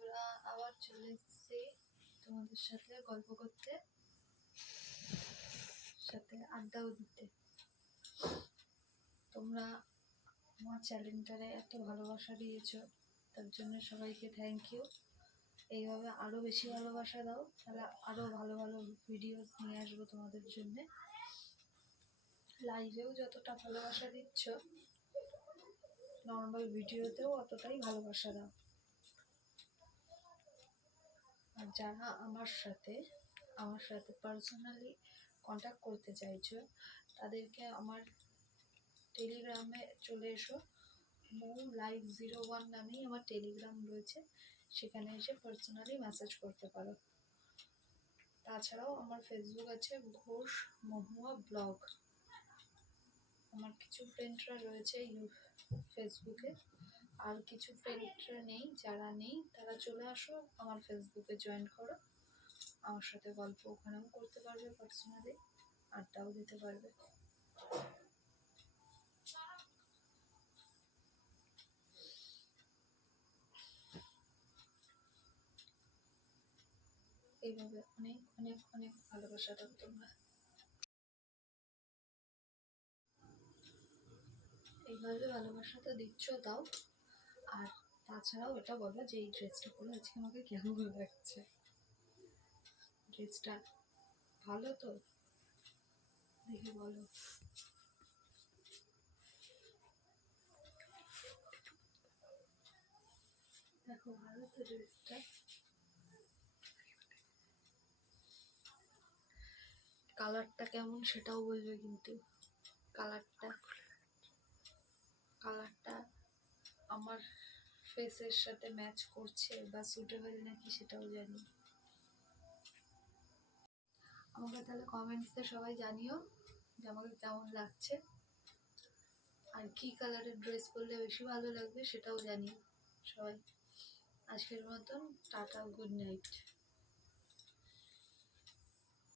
বন্ধুরা, আবার চলে এসেছি তোমাদের সাথে গল্প করতে, সাথে আড্ডাও দিতে। তোমরা আমার চ্যানেলটারে এত ভালোবাসা দিয়েছ, তার জন্য সবাইকে থ্যাংক ইউ। এইভাবে আরও বেশি ভালোবাসা দাও, তাহলে আরও ভালো ভালো ভিডিও নিয়ে আসবো তোমাদের জন্যে। লাইভেও যতটা ভালোবাসা দিচ্ছ, নর্মাল ভিডিওতেও অতটাই ভালোবাসা দাও। আর যারা আমার সাথে পার্সোনালি কন্ট্যাক্ট করতে চাইছো, তাদেরকে আমার টেলিগ্রামে চলে এসো। mou-live01 নামেই আমার টেলিগ্রাম রয়েছে, সেখানে এসে পার্সোনালি মেসেজ করতে পারো। তাছাড়াও আমার ফেসবুক আছে ঘোষ মহুয়া ব্লগ। আমার কিছু ফ্রেন্ডরা রয়েছে ফেসবুকে, আর কিছু ফ্রেন্ডরা নেই। যারা নেই তারা চলে আসো আমার ফেসবুকে, জয়েন করো। আমার সাথে গল্প ওখানেও করতে পারবে, পার্সোনালি আড্ডাও দিতে পারবে। এইভাবে অনেক অনেক অনেক ভালোবাসা দাও তোমরা। এইভাবে ভালোবাসাটা দিচ্ছ, দাও। আর তাছাড়াও এটা বলো যে এই ড্রেসটা পরে আজকে আমাকে কেমন লাগছে। ড্রেসটা ভালো তো, দেখে বলো। দেখো ভালো তো ড্রেসটা। কালারটা কেমন সেটাও বলবে কিন্তু। কালারটা আমার ফেসের সাথে ম্যাচ করছে বা সুটেবল নাকি সেটাও জানি। আমাকে তাহলে কমেন্টসে সবাই জানিও যে আমাকে কেমন লাগছে, আর কি কালারের ড্রেস পরলে বেশি ভালো লাগবে সেটাও জানিও সবাই। আজকের মতন টাটা, গুড নাইট।